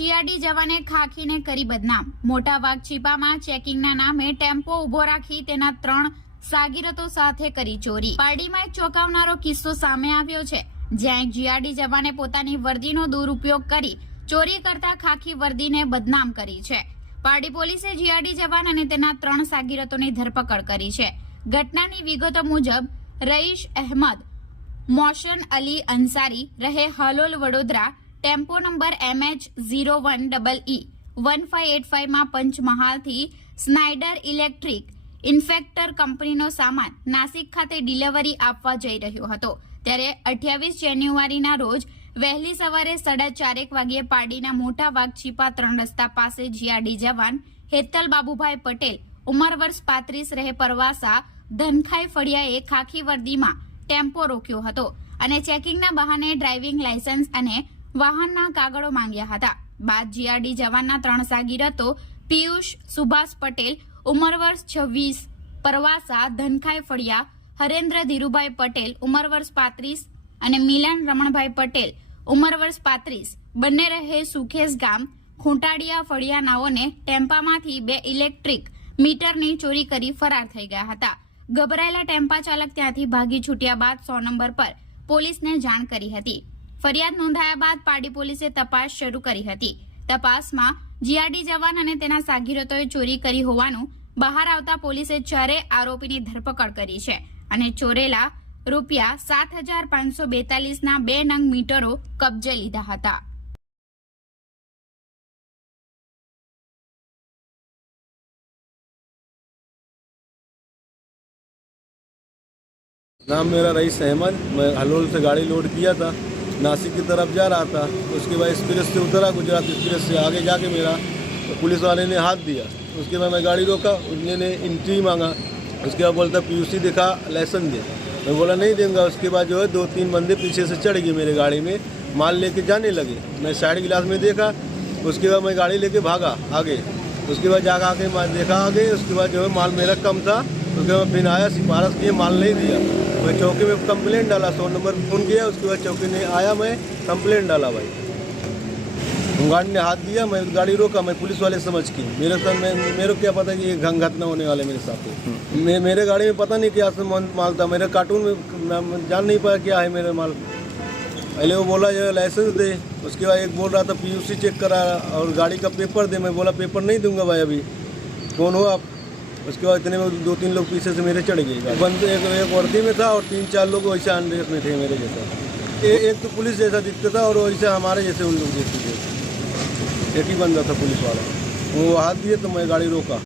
GRD જવાને ખાખીને કરી બદનામ। મોટા વાઘછીપામાં ચેકિંગના નામે ટેમ્પો ઉભો રાખી તેના 3 સાગીરતો સાથે કરી ચોરી। પારડીમાં એક ચોંકાવનારો કિસ્સો સામે આવ્યો છે, જ્યાં એક જીઆરડી જવાને પોતાની વર્દીનો દુરુપયોગ કરી ચોરી કરતા ખાખી વર્દીને બદનામ કરી છે। પારડી પોલીસે જીઆરડી જવાન અને તેના 3 સાગીરતોની ધરપકડ કરી છે। ઘટનાની વિગતો મુજબ રઈશ અહેમદ મોશન અલી અંસારી રહે Halol Vadodara tempo number MH01EE1585 માં પંચમહાલથી સ્નાઇડર ઇલેક્ટ્રિક ઇન્ફેક્ટર કંપનીનો સામાન નાસિક ખાતે ડિલિવરી આપવા જઈ રહ્યો હતો। ત્યારે 28 જાન્યુઆરીના રોજ વહેલી સવારે 4:30 વાગ્યે પારડીના મોટા વાઘછીપા 3 રસ્તા પાસે જીઆરડી જવાન હેતલ બાબુભાઈ પટેલ ઉંમર વર્ષ 35 રહે પરવાસા ધનખાઈ ફળિયાએ ખાખી વર્દીમાં ટેમ્પો રોક્યો હતો અને ચેકિંગના બહાને ડ્રાઇવિંગ લાયસન્સ અને વાહનના કાગળો માંગ્યા હતા। બાદ જીઆરડી જવાનના 3 સાગીરતો પિયુષ સુભાષ પટેલ ઉંમર વર્ષ 26 પરવાસા ધનખાઈ ફળિયા, હરેન્દ્ર ધીરુભાઈ પટેલ ઉંમર વર્ષ 35 અને મિલન રમણભાઈ પટેલ ઉંમર વર્ષ 35 બંને રહે સુખેસ ગામ ખૂંટાડિયા ફળિયા નાઓને ટેમ્પામાંથી 2 ઇલેક્ટ્રિક મીટરની ચોરી કરી ફરાર થઈ ગયા હતા। ગભરાયેલા ટેમ્પા ચાલક ત્યાંથી ભાગી છૂટ્યા બાદ 100 નંબર પર પોલીસને જાણ કરી હતી। ફરિયાદ નોંધાયા બાદ પારડી પોલીસે તપાસ શરૂ કરી હતી। તપાસમાં જીઆરડી જવાન અને તેના સાગીરતોએ ચોરી કરી હોવાનું બહાર આવતા પોલીસે 4 આરોપીની ધરપકડ કરી છે અને ચોરેલા ₹7,542ના 2 નંગ મીટરો કબજે લીધા હતા। नाम मेरा रईस अहमद। मैं हलोल से गाड़ी लोड किया था, नासिक की तरफ जा रहा था। उसके बाद एक्सप्रेस से उतरा, गुजरात एक्सप्रेस से आगे जाके मेरा तो पुलिस वाले ने हाथ दिया। उसके बाद मैं गाड़ी रोका, उसने एंट्री मांगा। उसके बाद बोलता पीयूसी दिखा, लाइसेंस दे। मैं बोला नहीं दूंगा। उसके बाद जो है 2-3 बंदे पीछे से चढ़ गए मेरे गाड़ी में, माल लेके जाने लगे। मैं साइड गिलास में देखा, उसके बाद मैं गाड़ी लेके भागा आगे। उसके बाद जाकर आके मैं देखा आगे, उसके बाद जो है माल मेरा कम था। उसके बाद फिर आया, सिफारिश किए, माल नहीं दिया। मैं चौकी में कंप्लेंट डाला, 100 नंबर फ़ोन किया। उसके बाद चौकी ने आया, मैं कंप्लेंट डाला। भाई गाड़ी ने हाथ दिया, मैं गाड़ी रोका। मैं पुलिस वाले समझ के मेरे साथ मेरे क्या पता कि ये घटना होने वाले मेरे साथ। मेरे गाड़ी में पता नहीं क्या माल था। मेरे कार्टून में जान नहीं पाया क्या है मेरे माल। पहले वो बोला ये लाइसेंस दे। उसके बाद एक बोल रहा था पीयूसी चेक करा और गाड़ी का पेपर दे। मैं बोला पेपर नहीं दूंगा भाई, अभी कौन हो आप। उसके बाद इतने में 2-3 लोग पीछे से मेरे चढ़ गए। बंद एक वर्दी में था और 3-4 लोग वैसे अनड्रेस में थे मेरे जैसा। एक तो पुलिस जैसा दिखता था और वैसे हमारे जैसे उन लोग देखते थे। एक ही बंदा था पुलिस वाला। वो हाथ दिए तो मैं गाड़ी रोका।